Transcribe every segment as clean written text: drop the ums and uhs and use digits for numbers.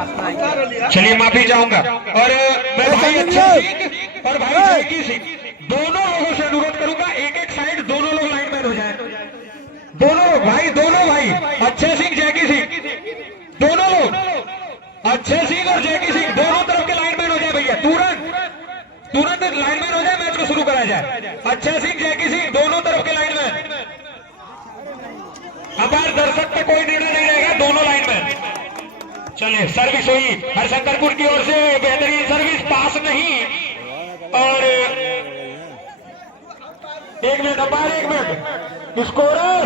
चलिए माफी चाहूंगा। और मैं भाई अच्छे सिंह और भाई जैकी सिंह दोनों लोगों से अनुरोध करूंगा, एक एक साइड दोनों लोग लाइन मैन हो जाए। दोनों भाई अच्छे सिंह जैकी सिंह दोनों लोग, अच्छे सिंह और जैकी सिंह दोनों तरफ के लाइन मैन हो जाए भैया। तुरंत लाइन मैन हो जाए, मैच को शुरू कराया जाए। अच्छे सिंह जैकी सिंह दोनों तरफ के लाइन मैन। हमारे दर्शक पे कोई निर्णय नहीं रहेगा, दोनों लाइन मैन। चलिए सर्विस हुई हरिशंकरपुर की ओर से, बेहतरीन सर्विस, पास नहीं। और 1 मिनट अंपायर, 1 मिनट। स्कोरर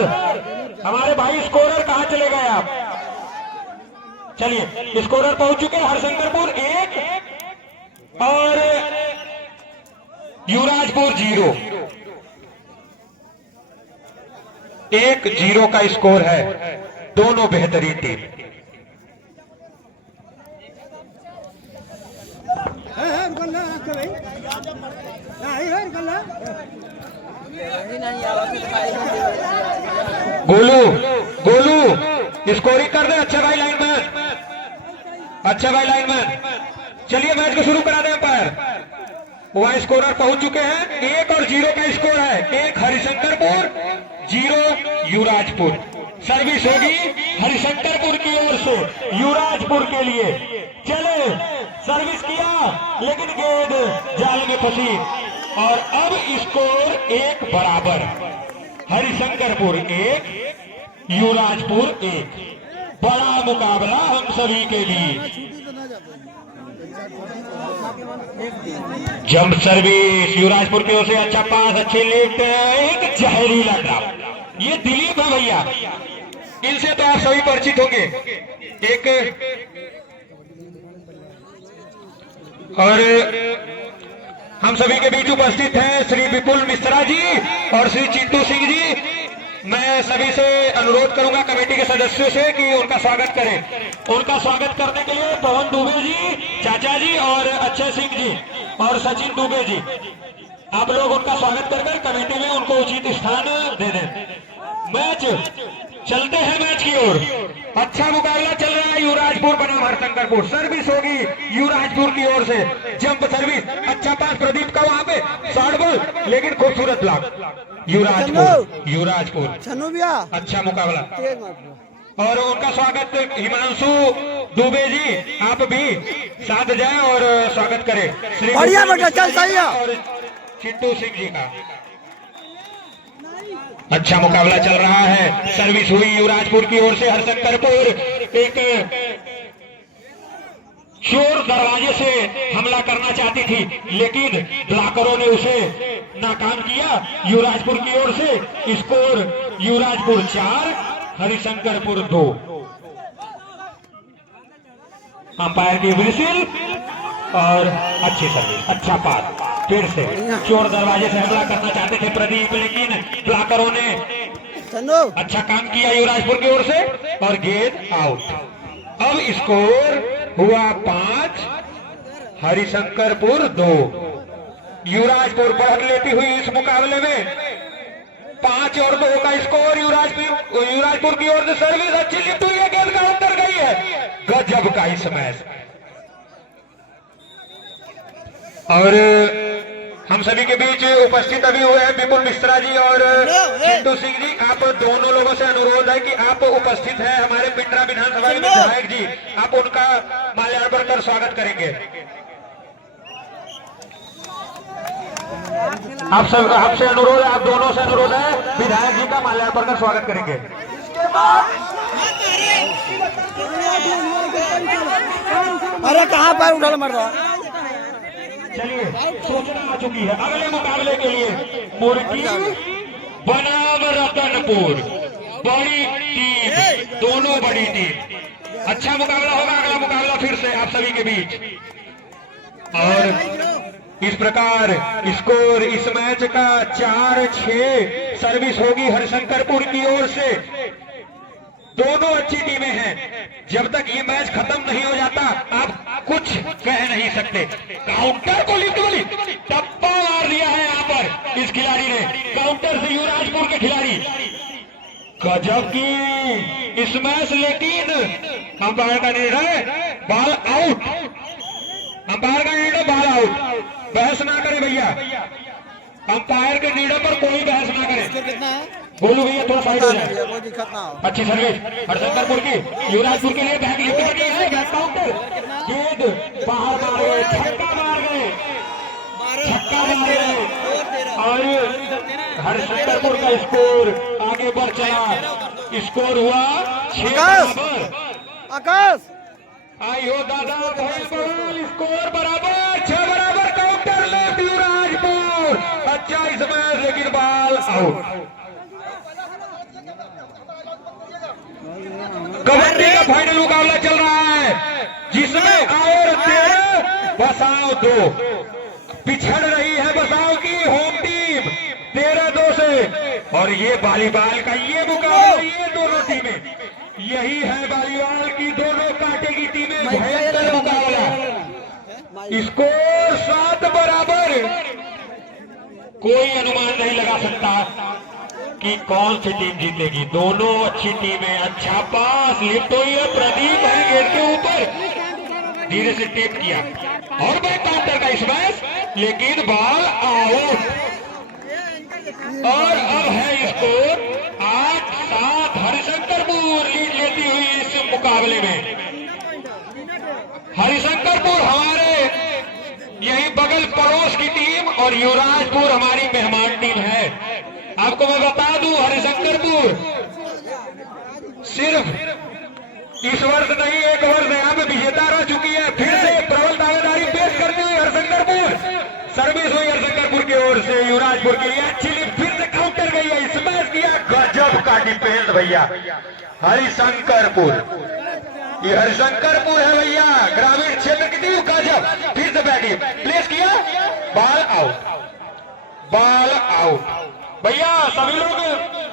हमारे भाई, स्कोरर कहां चले गए आप? चलिए स्कोरर पहुंच चुके हैं। हरिशंकरपुर 1 और युवराजपुर 0। 1-0 का स्कोर है, दोनों बेहतरीन टीम। गोलू स्कोरिंग कर दे। अच्छा भाई लाइनमैन, अच्छा भाई लाइनमैन। चलिए मैच को शुरू करा दे अंपायर। वहां स्कोरर पहुंच चुके हैं। 1 और 0 का स्कोर है। 1 हरिशंकरपुर, 0 युवराजपुर। सर्विस होगी हरिशंकरपुर की ओर से युवराजपुर के लिए। चले सर्विस किया लेकिन गेंद जाल में फंसी और अब स्कोर 1 बराबर। हरिशंकरपुर 1, युवराजपुर 1। बड़ा मुकाबला हम सभी के लिए। जंप सर्विस युवराजपुर की ओर से, अच्छा पास, अच्छी लिफ्ट, एक जहरीला ड्रॉप। ये दिलीप है भैया, इनसे तो आप सभी परिचित होंगे। एक और हम सभी के बीच उपस्थित हैं श्री विपुल मिश्रा जी और श्री चिंटू सिंह जी। मैं सभी से अनुरोध करूंगा, कमेटी के सदस्यों से, कि उनका स्वागत करें। उनका स्वागत करने के लिए पवन दुबे जी, चाचा जी और अच्छे सिंह जी और सचिन दुबे जी, आप लोग उनका स्वागत कर कमेटी में उनको उचित स्थान दे दें। मैच चलते हैं मैच की ओर। अच्छा मुकाबला चल रहा है युवराजपुर बनाम हरिशंकरपुर। सर्विस होगी युवराजपुर की ओर से, जंप सर्विस, अच्छा पास प्रदीप का वहां पे, शॉर्ट बॉल लेकिन खूबसूरत ब्लॉक। युवराजपुर अच्छा मुकाबला। और उनका स्वागत हिमांशु दुबे जी, आप भी साथ जाएं और स्वागत करें श्री और चिंटू सिंह जी का। अच्छा मुकाबला चल रहा है। सर्विस हुई युवराजपुर की ओर से। हरिशंकरपुर एक चोर दरवाजे से हमला करना चाहती थी लेकिन ब्लॉकरों ने उसे नाकाम किया। युवराजपुर की ओर से स्कोर युवराजपुर 4, हरिशंकरपुर 2। अंपायर की विजिल और अच्छी सर्विस, अच्छा पास। फिर से चोर दरवाजे से हमला करना चाहते थे प्रदीप, लेकिन ब्लॉकरों ने अच्छा काम किया युवराजपुर की ओर से और गेंद आउट। अब स्कोर हुआ 5, हरिशंकरपुर 2। युवराजपुर बढ़त लेती हुई इस मुकाबले में 5 और 2 का स्कोर। युवराजपुर की ओर से सर्विस, अच्छी लिफ्ट हुई है, गेंद का अंदर गई है। गजब का इस मैच। और हम सभी के बीच उपस्थित अभी हुए हैं विपुल मिश्रा जी और चिंटू सिंह जी। आप दोनों लोगों से अनुरोध है कि आप उपस्थित हैं हमारे पिंडरा विधानसभा के विधायक जी, आप उनका माल्यार्पण कर स्वागत करेंगे। आपसे अनुरोध है, आप दोनों से अनुरोध है, विधायक जी का माल्यार्पण कर स्वागत करेंगे। अरे कहाँ पर उठा मर रहा। चलिए सूचना आ चुकी है अगले मुकाबले के लिए। मुर्गी बनाम रतनपुर, बड़ी टीम, दोनों बड़ी टीम। अच्छा मुकाबला होगा अगला मुकाबला फिर से आप सभी के बीच। और इस प्रकार स्कोर इस मैच का 4-6। सर्विस होगी हरिशंकरपुर की ओर से। दोनों अच्छी टीमें हैं। जब तक ये मैच खत्म नहीं हो जाता आप कुछ कह नहीं सकते। काउंटर को लिफ्ट वाली टप्पा मार दिया है यहाँ पर इस खिलाड़ी ने, काउंटर से युवराजपुर के खिलाड़ी। गजब की इस मैच, लेकिन अंपायर का निर्णय बॉल आउट। अंपायर का निर्णय बॉल आउट। बहस ना करें भैया, अंपायर के निर्णय पर कोई बहस ना करें। कितना है? बोलू भैया थोड़ा साइड हो जाए। कोई दिक्कत ना हो। अच्छी सर्विस हरशंकरपुर की, युवराजपुर के लिए बैक लिफ्ट बनी है, बैक काउंटर, गेंद बाहर मार गए, छक्का मार गए, छक्का मार गए और हरशंकरपुर का स्कोर आगे बढ़ चला। स्कोर हुआ 6 बराबर। आकाश आयो दादा भैल बवाल, स्कोर बराबर 6 बराबर। Counter left Yuvrajpur. अच्छा इस मैच, लेकिन बॉल आउट। कबड्डी का फाइनल मुकाबला चल रहा है जिसमें और 13 बसाव 2 पिछड़ रही है। बसाव की होम टीम 13-2 से, और ये वॉलीबॉल का ये मुकाबला, ये दोनों टीमें, यही है वॉलीबॉल की दोनों कांटे की टीमें, भयंकर मुकाबला। स्कोर 7 बराबर। कोई अनुमान नहीं लगा सकता कि कौन सी टीम जीतेगी। दोनों अच्छी टीमें। अच्छा पास, लिफ्ट हुई है, प्रदीप है गेट के ऊपर, धीरे से टेप किया और बैक काउंटर का स्मैश, लेकिन बॉल आउट। और अब है स्कोर 8-7। हरिशंकरपुर लीड लेती हुई इस मुकाबले में। हरिशंकरपुर हमारे यही बगल पड़ोस की टीम और युवराजपुर हमारी मेहमान टीम है। आपको मैं बता दूं, हरिशंकरपुर सिर्फ इस वर्ष नहीं, एक वर्ष यहाँ पे विजेता रह चुकी है। फिर से प्रबल दावेदारी पेश करती हुई हरिशंकरपुर, सर्विस हुई हरिशंकरपुर की ओर से युवराजपुर के लिए। अच्छी लिफ्ट, फिर से काउंटर गई है, स्मैश किया, गजब का डिफेंस भैया। हरिशंकरपुर, ये हरिशंकरपुर है भैया, ग्रामीण क्षेत्र की टीम, गजब। फिर से बैटिंग प्लेस किया, बॉल आउट, बॉल आउट। भैया सभी लोग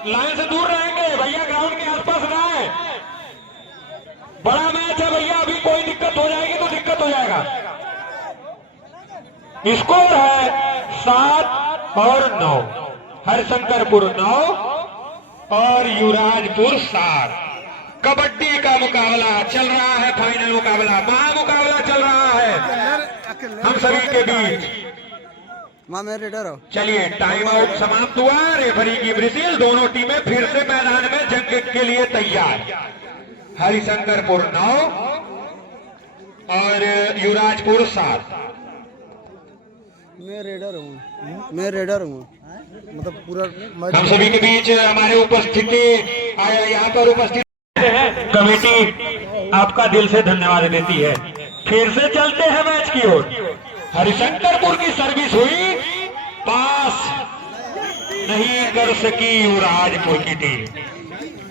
लाइन से दूर रहेंगे भैया, ग्राउंड के आसपास रहे। बड़ा मैच है भैया, अभी कोई दिक्कत हो जाएगी तो दिक्कत हो जाएगा। स्कोर है 7 और 9। हरिशंकरपुर 9 और युवराजपुर 7। कबड्डी का मुकाबला चल रहा है, फाइनल मुकाबला, महामुकाबला चल रहा है हम सभी के बीच। चलिए टाइम आउट समाप्त हुआ, रेफरी की ब्रिसिल, दोनों टीमें फिर से मैदान में जंग के लिए तैयार। हरिशंकरपुर 9 और युवराजपुर 7। मैं रेडर हूँ मतलब पूरा। हम सभी के बीच हमारे उपस्थिति यहाँ पर उपस्थित है कमेटी, आपका दिल से धन्यवाद देती है। फिर से चलते हैं मैच की ओर। हरिशंकरपुर की सर्विस हुई, पास नहीं कर सकी युवराजपुर की टीम,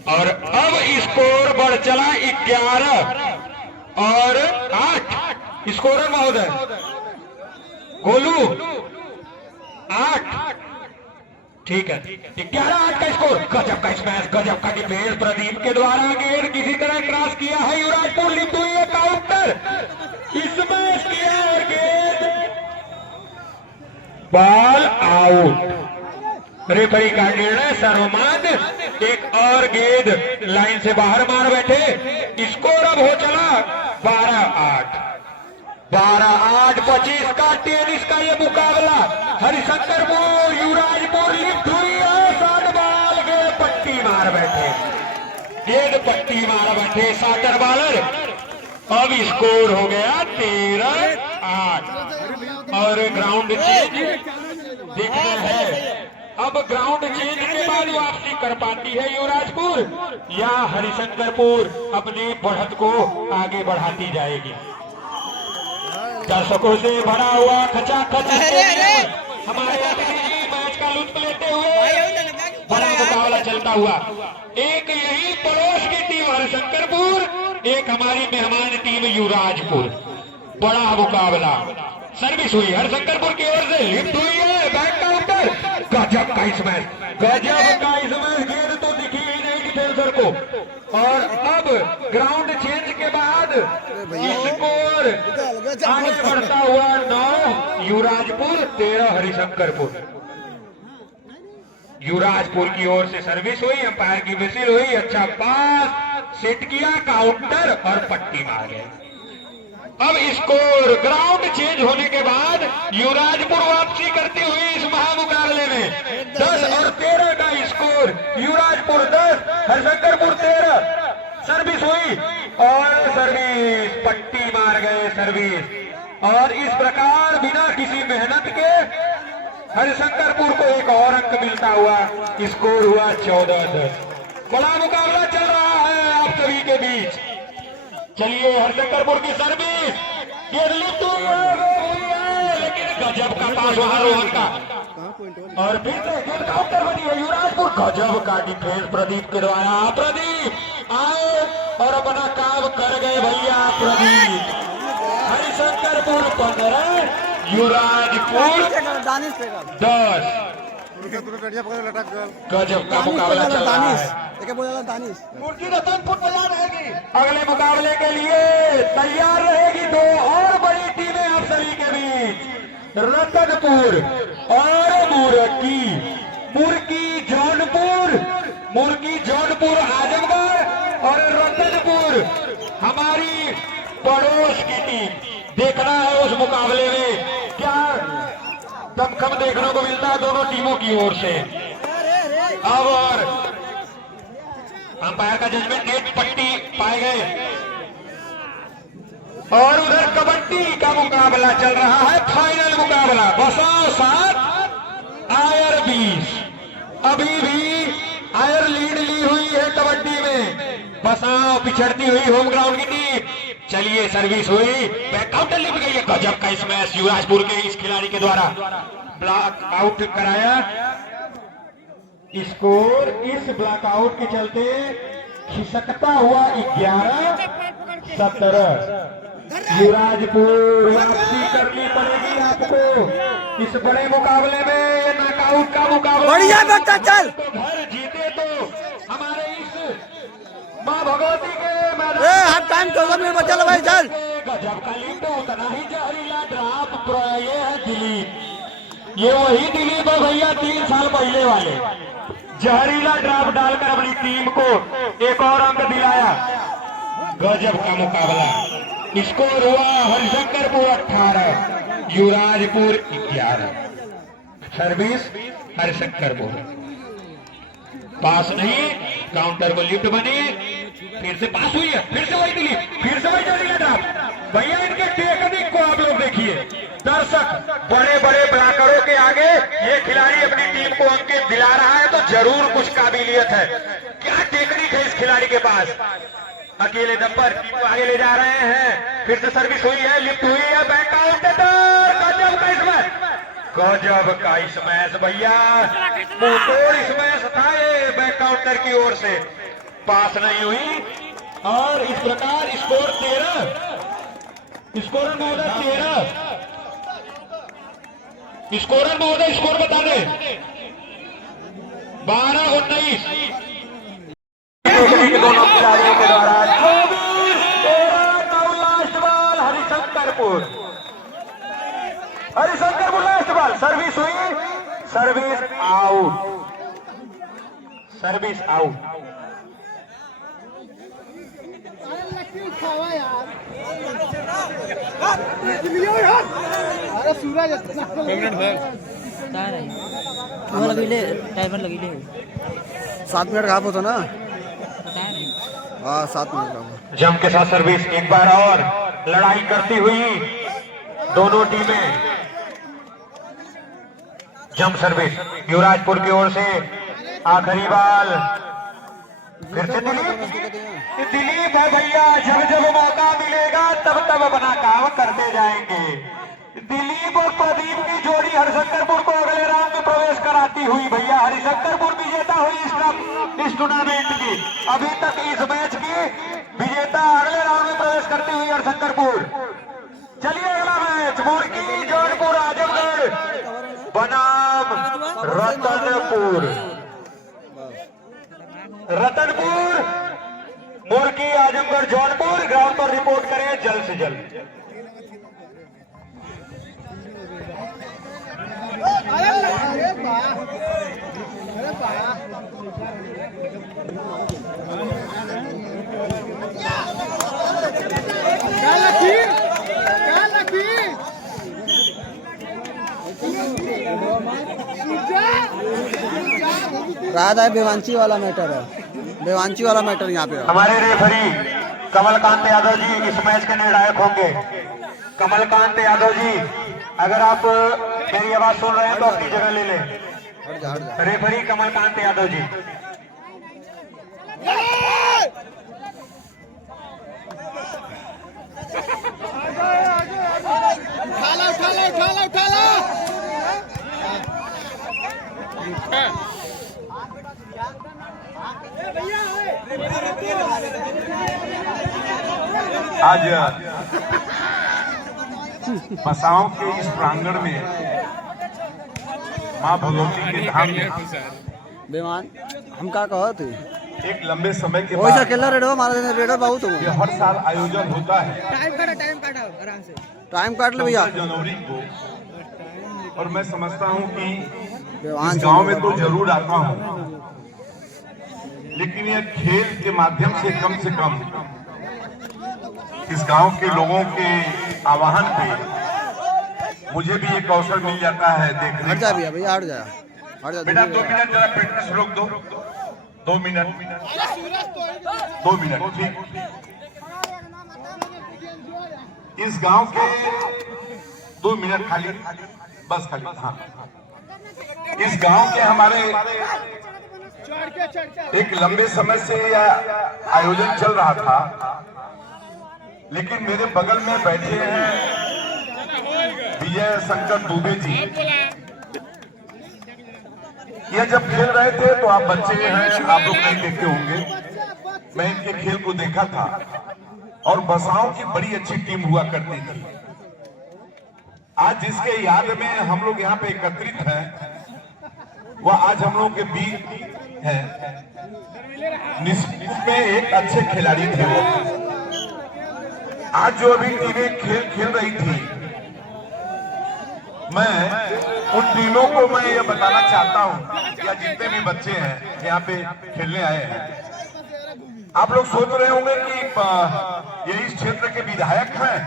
और अब स्कोर बढ़ चला 11 और 8। स्कोरर महोदय गोलू 8, ठीक है, 11-8 का स्कोर। गजब का स्मैश, गजब का डिफेंस प्रदीप के द्वारा। गेंद किसी तरह क्रॉस किया है, युवराजपुर लिफ्ट हुई है, काउंटर स्मैश किया और गेंद बॉल आउट। रेफरी का निर्णय सर्वमान्य। एक और गेंद लाइन से बाहर मार बैठे। स्कोर अब हो चला 12-8। 12-8, 25 का टेनिस का ये मुकाबला। हरिशंकरपुर युवराजपुर लिफ्ट हुई है, शॉट बॉल, गेंद पट्टी मार बैठे, गेंद पट्टी मार बैठे शॉटर बॉलर। अब स्कोर हो गया 13-8 और ग्राउंड चेंज देखना है। अब ग्राउंड चेंज के बाद वापसी कर पाती है युवराजपुर या हरिशंकरपुर अपनी बढ़त को आगे बढ़ाती जाएगी। दर्शकों से भरा हुआ खचाखच हमारे मैच का लुत्फ लेते हुए बड़ा मुकाबला चलता हुआ। एक यही पड़ोस की टीम हरिशंकरपुर, एक हमारी मेहमान टीम युवराजपुर। बड़ा मुकाबला, सर्विस हुई हरिशंकरपुर की ओर से, लिफ्ट हुई है, बैक काउंटर, गजब का स्मैश, गजब का स्मैश। गेंद तो दिखी ही नहीं डिफेंसर को। और अब ग्राउंड चेंज के बाद स्कोर आगे बढ़ता हुआ 9 युवराजपुर, 13 हरिशंकरपुर। युवराजपुर की ओर से सर्विस हुई, अंपायर की विसिल हुई, अच्छा पास सेट किया, काउंटर और पट्टी मार गया। अब स्कोर ग्राउंड चेंज होने के बाद युवराजपुर वापसी करती हुई इस महामुकाबले में 10 और 13 का स्कोर। युवराजपुर 10 हरिशंकरपुर 13। सर्विस हुई और सर्विस पट्टी मार गए सर्विस, और इस प्रकार बिना किसी मेहनत के हरिशंकरपुर को एक और अंक मिलता हुआ स्कोर हुआ 14-10। बड़ा मुकाबला चल रहा है आप सभी के बीच। चलिए हरिशंकरपुर की सर्विस, ये लिफ्ट हुई है लेकिन गजब का पास वहां रोहन का, और फिर से गेंद काउंटर बनी है युवराजपुर। गजब का डिफेंस प्रदीप के द्वारा। प्रदीप आए और अपना काम कर गए भैया प्रदीप। हरिशंकरपुर 15 युवराजपुर 10। गजब का मुकाबला चल रहा है। अगले मुकाबले के लिए तैयार रहेगी दो और बड़ी टीमें आप सभी के बीच। रतनपुर और मुर्की जौनपुर आजमगढ़ और रतनपुर हमारी पड़ोस की टीम। देखना है उस मुकाबले में क्या दमखम देखने को मिलता है दोनों टीमों की ओर से। अब और अंपायर का जजमेंट नेट पट्टी पाए गए, और उधर कबड्डी का मुकाबला चल रहा है। फाइनल मुकाबला बसाओ 7 आयर 20। अभी भी आयर लीड ली हुई है कबड्डी में। बसाओ पिछड़ती हुई होम ग्राउंड की टीम। चलिए सर्विस हुई, बैक काउंटर लिप गई है। गजब का स्मैश युवराजपुर के इस खिलाड़ी के द्वारा ब्लॉक आउट कराया। स्कोर इस ब्लॉकआउट के चलते खिसकता हुआ 11-17। युवराजपुर वापसी करनी पड़ेगी आपको इस बड़े मुकाबले में। ये नॉकआउट का मुकाबला बढ़िया बेटा चल। तो घर जीते तो हमारे इस मां भगवती के हाफ टाइम 14 मिनट बचा लो भाई चल। गजब का लिफ्ट, उतना ही जहरीला ड्रॉप। ये है दिलीप, ये वही दिलीप है भैया 3 साल पहले वाले। जहरीला ड्रॉप डालकर अपनी टीम को एक और अंक दिलाया। गजब का मुकाबला। स्कोर हुआ हरिशंकरपुर 18 युवराजपुर 11। सर्विस हरिशंकरपुर पास नहीं, काउंटर को लिफ्ट बनी, फिर से पास हुई है, फिर से वही दिलीप, फिर से वही जहरीला ड्रॉप। भैया इनके टेक्निक को आप लोग देखिए। दर्शक बड़े बड़े ब्लॉकरों के आगे ये खिलाड़ी अपनी टीम को अंक दिला रहा है तो जरूर कुछ काबिलियत है। क्या टेक्निक है इस खिलाड़ी के पास। अकेले दम पर टीम को आगे ले जा रहे हैं। फिर से सर्विस हुई है, लिफ्ट हुई है, बैक काउंटर। गजब का स्मैश, गजब का स्मैश भैया, मुंहतोड़ स्मैश था ये बैक काउंटर की ओर से। पास नहीं हुई, और इस प्रकार स्कोर 13। स्कोरर महोदय 13। स्कोरर महोदय स्कोर बता दे। 12-19 दोनों खिलाड़ियों के द्वारा। 24-13 last ball Harishankarpur last ball. Service हुई, सर्विस आउट, सर्विस आउट। अरे सूरज टाइमर लगी ले 7 मिनट का होता ना। हाँ 7 मिनट का। जम के साथ सर्विस, एक बार और लड़ाई करती हुई दोनों टीमें। जम सर्विस युवराजपुर की ओर से, आखिरी बॉल। फिर से दिलीप है भैया। जब जब मौका मिलेगा तब तब अपना काम करते जाएंगे। दिलीप और प्रदीप की जोड़ी हरिशंकरपुर को अगले राउंड में प्रवेश कराती हुई भैया। हरिशंकरपुर विजेता हुई इस टूर्नामेंट की। अभी तक इस मैच की विजेता अगले राउंड में प्रवेश करती हुई हरिशंकरपुर। चलिए अगला मैच मुर्की जौनपुर आजमगढ़ बनाम रतनपुर मुर्की आजमगढ़ जौनपुर। ग्राउंड पर रिपोर्ट करें जल्द से जल्द। राधा है बेवांची वाला मैटर है, बेवांची वाला मैटर यहाँ पे है। हमारे रेफरी कमलकांत यादव जी इस मैच के निर्णायक होंगे। कमलकांत यादव जी, अगर आप मेरी आवाज सुन रहे हैं तो अपनी जगह ले लें। हट जा, हट जा। रेफरी कमलकांत यादव जी। उठा लो। आज बसाओं के इस प्रांगण में मां भगवती के धाम में बेमान हम का कहो तू एक लंबे समय के वैसा बाद खेलना रेडो मारा देने रेडो बाबू तुम ये हर साल आयोजन होता है टाइम काट ले भैया। 14 जनवरी को। और मैं समझता हूं कि बेवान इस गांव में तो जरूर आता हूं, लेकिन ये खेल के माध्यम से कम इस गांव के लोगों के आह्वान पे मुझे भी एक अवसर मिल जाता है देखने हट जा का। भैया, भैया हट जा, हट जा। बेटा 2 मिनट जरा प्रैक्टिस रोक दो, 2 मिनट, 2 मिनट, ठीक। इस गांव के 2 मिनट खाली, बस खाली। हाँ, इस गांव के हमारे एक लंबे समय से यह आयोजन चल रहा था, लेकिन मेरे बगल में बैठे हैं विजय शंकर दुबे जी। ये जब खेल रहे थे तो आप बच्चे हैं, आप लोग नहीं देखते होंगे, मैं इनके खेल को देखा था। और बसाओं की बड़ी अच्छी टीम हुआ करती थी। आज जिसके याद में हम लोग यहाँ पे एकत्रित हैं, वह आज हम लोग के बीच है। में एक अच्छे खिलाड़ी थे वो। आज जो अभी टीमें खेल रही थी, मैं उन टीमों को मैं ये बताना चाहता हूं, या जितने भी बच्चे हैं यहाँ पे खेलने आए हैं, आप लोग सोच रहे होंगे कि ये इस क्षेत्र के विधायक हैं,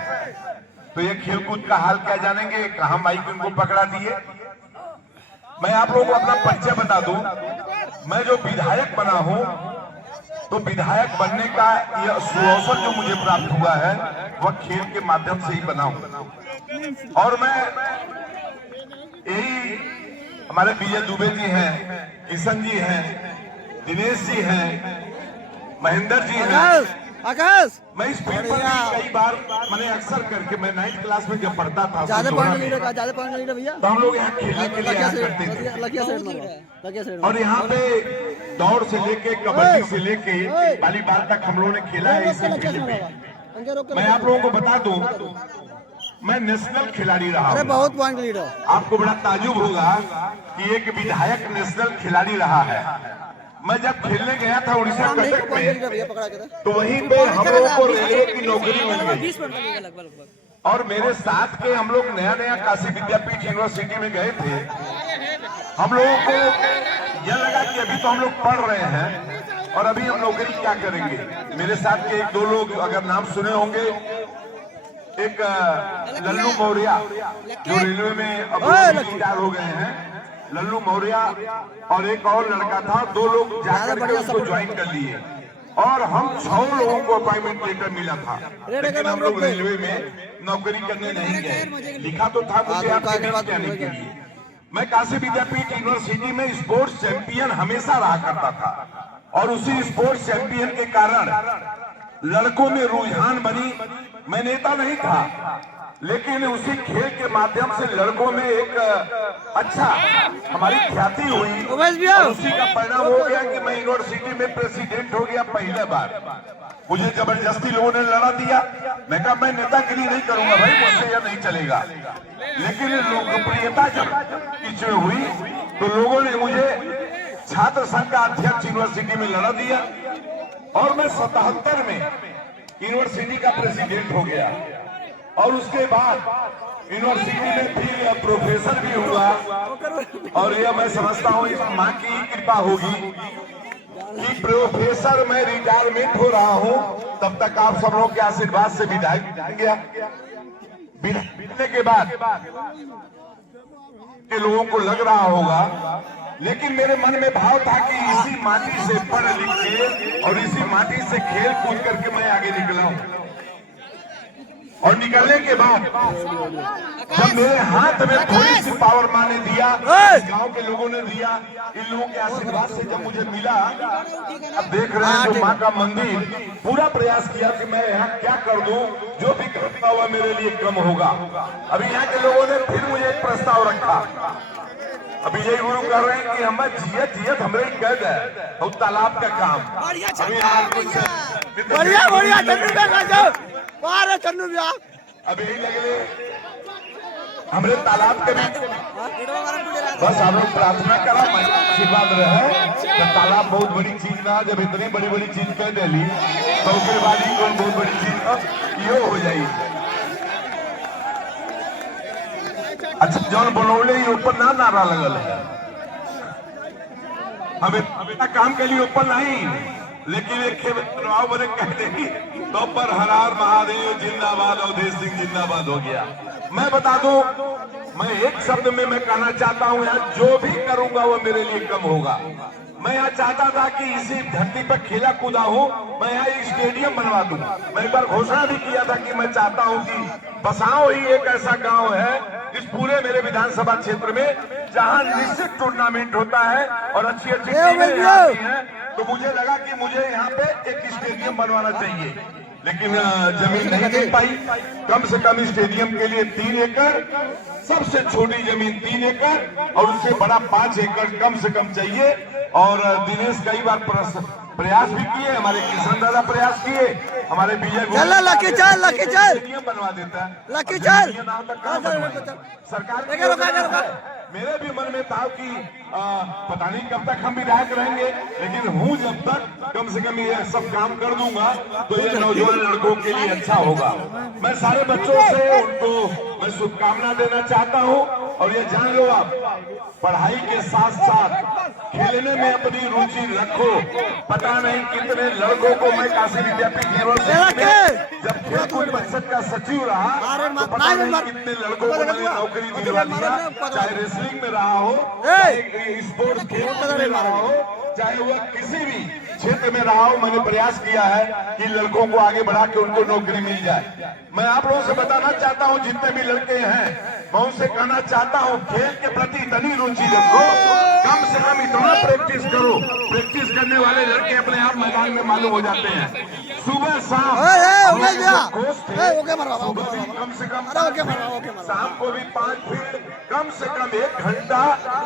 तो ये खेलकूद का हाल क्या जानेंगे, कहां माइक उनको पकड़ा दिए। मैं आप लोगों को अपना परिचय बता दूं, मैं जो विधायक बना हूं, तो विधायक बनने का यह सुअवसर जो मुझे प्राप्त हुआ है, वह खेल के माध्यम से ही बना हूं। और मैं यही, हमारे विजय दुबे जी हैं, किशन जी हैं, दिनेश जी हैं, महेंद्र जी हैं। आकाश मैं इस फील्ड पर भी कई बार, मैंने अक्सर करके, मैं 9th क्लास में जब पढ़ता था, ज्यादा पॉइंट लीडर भैया, तो हम लोग यहाँ खेलने के लिए आया करते थे। और यहाँ पे दौड़ से लेके, कबड्डी से लेके वॉलीबॉल तक हम लोगों ने खेला है इसी फील्ड पे। मैं आप लोगों को बता दूं, मैं नेशनल खिलाड़ी रहा हूं। बहुत पॉइंट लीडर। आपको बड़ा ताजुब होगा कि एक विधायक नेशनल खिलाड़ी रहा है। मैं जब खेलने गया था उड़ीसा कटक में, तो वहीं पे हम लोगों को रेलवे की नौकरी मिल गई। और मेरे साथ के हम लोग नया काशी विद्यापीठ यूनिवर्सिटी में गए थे। हम लोगों को यह लगा कि अभी तो हम लोग पढ़ रहे हैं और अभी हम नौकरी क्या करेंगे। मेरे साथ के 1-2 लोग अगर नाम सुने होंगे, एक लल्लू मौर्य जो रेलवे में अब रिटायर हो गए हैं, लल्लू मौर्य, और एक और लड़का था, 2 लोग जाकर के उसको ज्वाइन कर लिए। और हम 6 लोगों को अपॉइंटमेंट लेकर मिला था, लेकिन हम लोग रेलवे में नौकरी करने नहीं गए। लिखा तो था मुझे आपके बीच जाने के लिए। मैं काशी विद्यापीठ यूनिवर्सिटी में स्पोर्ट्स चैंपियन हमेशा रहा करता था, और उसी स्पोर्ट्स चैंपियन के कारण लड़कों में रुझान बनी। मैं नेता नहीं था, लेकिन उसी खेल के माध्यम से लड़कों में एक अच्छा हमारी ख्याति हुई, और उसी का परिणाम हो गया कि मैं यूनिवर्सिटी में प्रेसिडेंट हो गया पहले बार। मुझे जबरदस्ती लोगों ने लड़ा दिया। मैं कहा मैं नेतागिरी नहीं करूंगा भाई, मुझसे यह नहीं चलेगा। लेकिन लोकप्रियता जब इसमें हुई तो लोगों ने मुझे छात्र संघ का अध्यक्ष यूनिवर्सिटी में लड़ा दिया, और मैं 77 में यूनिवर्सिटी का प्रेसिडेंट हो गया। और उसके बाद यूनिवर्सिटी में फिर प्रोफेसर भी हुआ। और यह मैं समझता हूँ इस माँ की कृपा होगी कि प्रोफेसर मैं रिटायरमेंट हो रहा हूँ, तब तक आप सब लोग के आशीर्वाद से विधायक गया। बीतने के बाद के लोगों को लग रहा होगा लेकिन मेरे मन में भाव था कि इसी माटी से पढ़ लिख के और इसी माटी से खेल कूद करके मैं आगे निकला हूं। और निकलने के बाद जब मेरे हाथ में थोड़ी सी पावर माँ ने दिया, गांव के लोगों ने दिया, इन लोगों के आशीर्वाद से जब मुझे मिला, अब देख रहे हैं जो माँ का मंदिर, पूरा प्रयास किया कि मैं यहाँ क्या कर दूं, जो भी करता हुआ मेरे लिए कम होगा। अभी यहाँ के लोगों ने फिर मुझे एक प्रस्ताव रखा। अभी यही गुरु कर रहे हैं कि हम जियत हमारे कैद है और तालाब का काम। अब यही लगे हमरे तालाब के भी बस हम लोग प्रार्थना करा आशीर्वाद रहे। तो तालाब बहुत बड़ी चीज ना, जब इतनी बड़ी बड़ी चीज कह दिली तो उसके बाद ही कोई बहुत बड़ी चीज यो हो जाएगी। अच्छा जौन बनौले ही ऊपर ना नारा लगल है, हमें काम के लिए ऊपर नहीं, लेकिन एक चुनाव बने कह देगी तो पर हरार महादेव जिंदाबाद, अवधेश सिंह जिंदाबाद हो गया। मैं बता दूं, मैं एक शब्द में मैं कहना चाहता हूं, यहाँ जो भी करूंगा वो मेरे लिए कम होगा। मैं यहाँ चाहता था कि इसी धरती पर खेला कूदा हूँ, मैं यहाँ एक स्टेडियम बनवा दूं। मैं एक बार घोषणा भी किया था कि मैं चाहता हूँ कि बसाओ ही एक ऐसा गांव है इस पूरे मेरे विधानसभा क्षेत्र में जहां निश्चित टूर्नामेंट होता है और अच्छी अच्छी टीमें आती हैं। तो मुझे लगा कि मुझे यहाँ पे एक स्टेडियम बनवाना चाहिए, लेकिन जमीन नहीं मिल पाई। कम से कम स्टेडियम के लिए 3 एकड़, सबसे छोटी जमीन 3 एकड़ और उससे बड़ा 5 एकड़ कम से कम चाहिए। और दिनेश कई बार प्रयास भी किए, हमारे किशन दादा प्रयास किए, हमारे विजय स्टेडियम बनवा देता है सरकार। मेरे भी मन में था कि पता नहीं कब तक हम विधायक रहेंगे, लेकिन हूँ जब तक कम से कम ये सब काम कर दूंगा तो ये नौजवान लड़कों के लिए अच्छा होगा। मैं सारे बच्चों से उनको मैं शुभकामना देना चाहता हूँ। और ये जान लो आप, पढ़ाई के साथ साथ खेलने में अपनी रुचि रखो। पता नहीं कितने लड़कों को मैं काशी विद्यापीठ यूनिवर्सिटी में जब खेलकूद परिषद का सचिव रहा तो पता नहीं कितने लड़कों को मैंने नौकरी दिलवा दिया, चाहे रेसलिंग में रहा हो, चाहे स्पोर्ट्स खेल में रहा हो, चाहे वह किसी भी क्षेत्र में रहा हो। मैंने प्रयास किया है कि लड़कों को आगे बढ़ा के उनको नौकरी मिल जाए। मैं आप लोगों से बताना चाहता हूं, जितने भी लड़के हैं मैं उनसे कहना चाहता हूं, खेल के प्रति इतनी रुचि रखो, कम से कम इतना प्रैक्टिस करो। प्रैक्टिस करने वाले लड़के अपने आप मैदान में मालूम हो जाते हैं। सुबह शाम कम से कम शाम को भी 5 फील्ड, कम से कम 1 घंटा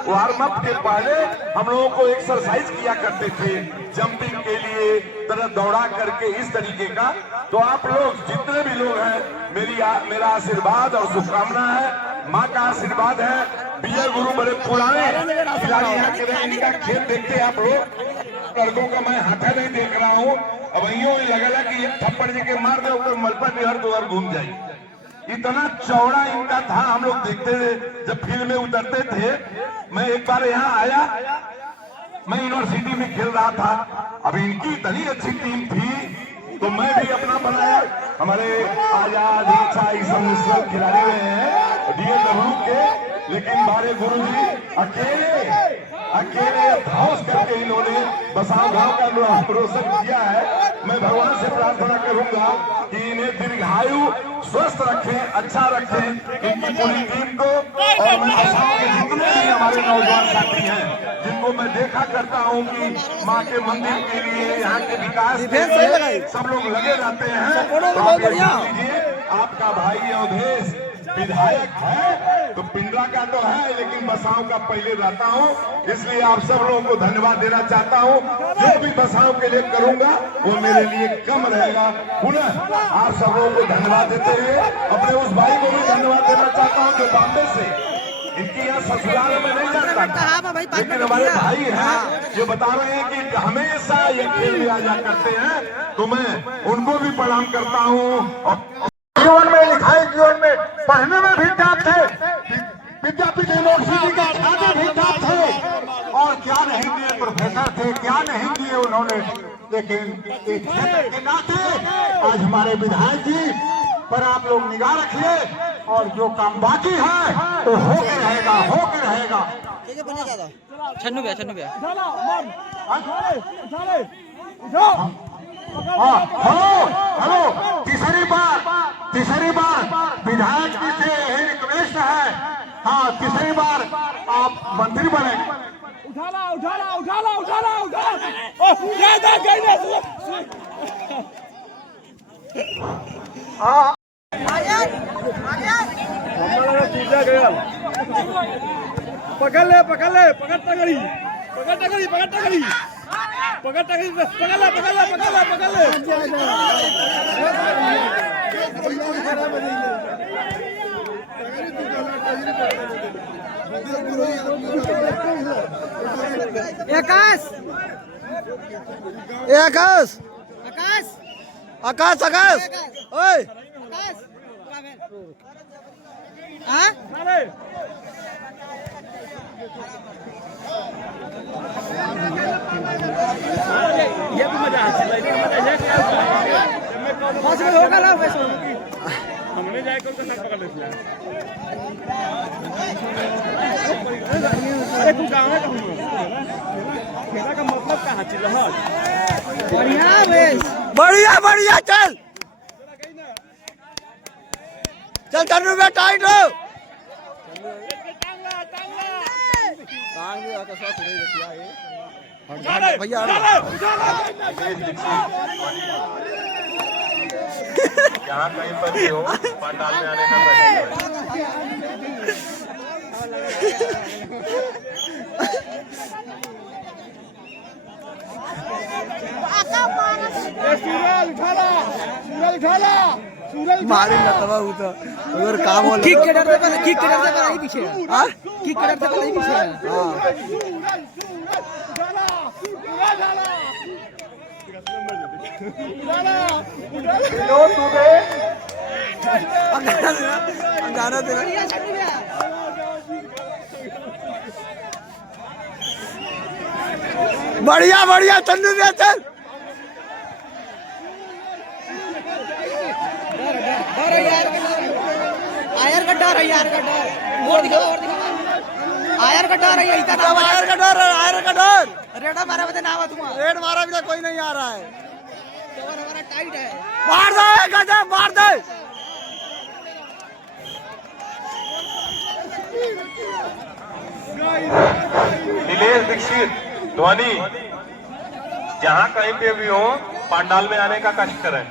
वार्म अप के पहले हम लोगों को एक्सरसाइज किया करते थे, जंपिंग के लिए तरह दौड़ा करके इस तरीके का। तो आप लोग जितने भी लोग हैं, मेरा आशीर्वाद और शुभकामना है, माँ का आशीर्वाद है। विजय गुरु बड़े पुराने खिलाड़ी यहाँ के रहे, इनका खेल देखते आप लोग। लड़कों का मैं हाथा नहीं देख रहा हूँ, अब यूं लगा कि एक थप्पड़ जी के मार दे ऊपर मलपा निहर तो घूम जाए। इतना चौड़ा इनका था, हम लोग देखते थे जब फील्ड में उतरते थे। मैं एक बार यहाँ आया, मैं यूनिवर्सिटी में खेल रहा था, अब इनकी इतनी अच्छी टीम थी तो मैं भी अपना बनाया। हमारे आजाद इच्छा सब खिलाड़ी रहे हैं DLW के, लेकिन हमारे गुरु जी अकेले धौस करके इन्होंने बसाव गांव का नाम रोशन किया है। मैं भगवान से प्रार्थना करूंगा कि इन्हें दीर्घायु स्वस्थ रखें, अच्छा रखें इनकी पूरी टीम को। और मैं बसाव के जितने भी हमारे नौजवान साथी हैं, जिनको मैं देखा करता हूं कि माँ के मंदिर के लिए, यहाँ के विकास के लिए सब लोग लगे रहते हैं। तो आपका भाई अवधेश विधायक है तो पिंडरा का तो है, लेकिन बसाव का पहले रहता हूं, इसलिए आप सब लोगों को धन्यवाद देना चाहता हूं। जो भी बसाव के लिए करूंगा वो मेरे लिए कम रहेगा। पुनः आप सब लोगों को धन्यवाद देते हुए अपने उस भाई को भी धन्यवाद देना चाहता हूं जो बॉम्बे से, इनकी यहाँ ससुराल में नहीं जाता, लेकिन हमारे भाई हैं जो बता रहे हैं कि हमेशा ये खेल में आया करते हैं, तो मैं उनको भी प्रणाम करता हूँ। जीवन में, लिखाई जीवन में पढ़ने में भी टॉप थे, विद्यापीठ यूनिवर्सिटी के छात्र भी टॉप थे, और क्या नहीं दिए प्रोफेसर थे, क्या नहीं दिए उन्होंने। लेकिन एक क्षेत्र के नाते आज हमारे विधायक जी पर आप लोग निगाह रखिए। और जो काम बाकी है वो होके रहेगा, होके रहेगा। छन्नू भैया हेलो हेलो, तीसरी बार विधायक जी से यही रिक्वेस्ट है, हाँ तीसरी बार आप मंत्री बने। उठाला ज्यादा कहने पकड़ ले पकड़ टगरी आकाश ओए ये भी मजा आता है, होगा ना हमने जाए कौन सा पकड़ लेते हैं। अरे तू गाँव है खेला का मतलब कहाँ चिल्ला बढ़िया चल चन्नू भैया टाइट हो भैया जहाँ कहीं पर भी हो पंडाल में आने का मारे ना तबाह होता अगर काम हो किक के डर से पहले पीछे हां किक के डर से पहले पीछे हां गाना दे बढ़िया चंदू भैया चल आयर का डर और दिखा आयर का डर है इतना आयर का डर रेडा मारा बता नाम है तुम्हारा रेड मारा भी कोई नहीं आ रहा है कवर हमारा टाइट है मार दे गजब मार दे नीलेश दीक्षित ध्वनि जहाँ कहीं पे भी हो पंडाल में आने का कष्ट करें।